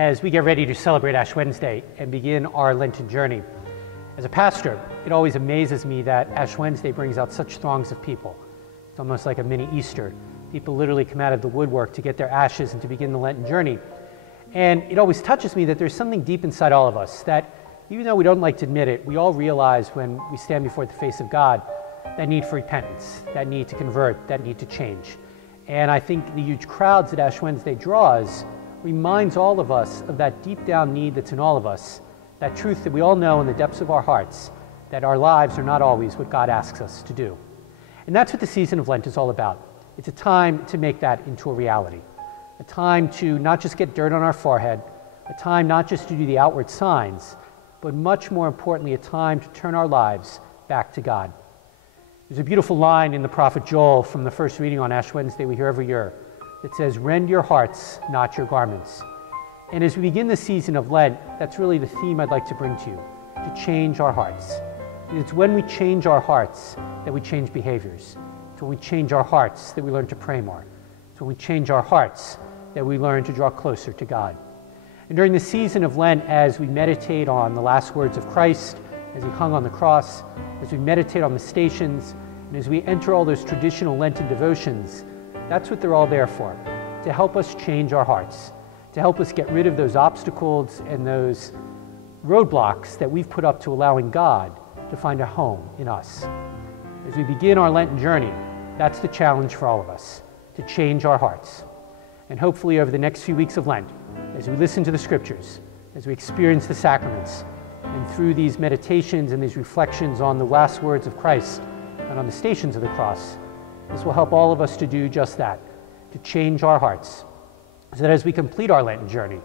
as we get ready to celebrate Ash Wednesday and begin our Lenten journey. As a pastor, it always amazes me that Ash Wednesday brings out such throngs of people. It's almost like a mini Easter. People literally come out of the woodwork to get their ashes and to begin the Lenten journey. And it always touches me that there's something deep inside all of us that, even though we don't like to admit it, we all realize when we stand before the face of God, that need for repentance, that need to convert, that need to change. And I think the huge crowds that Ash Wednesday draws reminds all of us of that deep down need that's in all of us, that truth that we all know in the depths of our hearts, that our lives are not always what God asks us to do. And that's what the season of Lent is all about. It's a time to make that into a reality, a time to not just get dirt on our forehead, a time not just to do the outward signs, but much more importantly, a time to turn our lives back to God. There's a beautiful line in the prophet Joel from the first reading on Ash Wednesday we hear every year that says, "Rend your hearts, not your garments." And as we begin the season of Lent, that's really the theme I'd like to bring to you, to change our hearts. It's when we change our hearts that we change behaviors. It's when we change our hearts that we learn to pray more. It's when we change our hearts that we learn to draw closer to God. And during the season of Lent, as we meditate on the last words of Christ, as he hung on the cross, as we meditate on the stations, and as we enter all those traditional Lenten devotions, that's what they're all there for, to help us change our hearts, to help us get rid of those obstacles and those roadblocks that we've put up to allowing God to find a home in us. As we begin our Lenten journey, that's the challenge for all of us, to change our hearts. And hopefully over the next few weeks of Lent, as we listen to the scriptures, as we experience the sacraments, and through these meditations and these reflections on the last words of Christ and on the stations of the cross, this will help all of us to do just that, to change our hearts, so that as we complete our Lenten journey,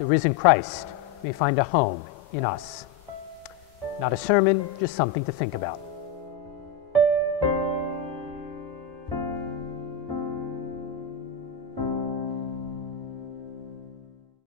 the risen Christ may find a home in us. Not a sermon, just something to think about.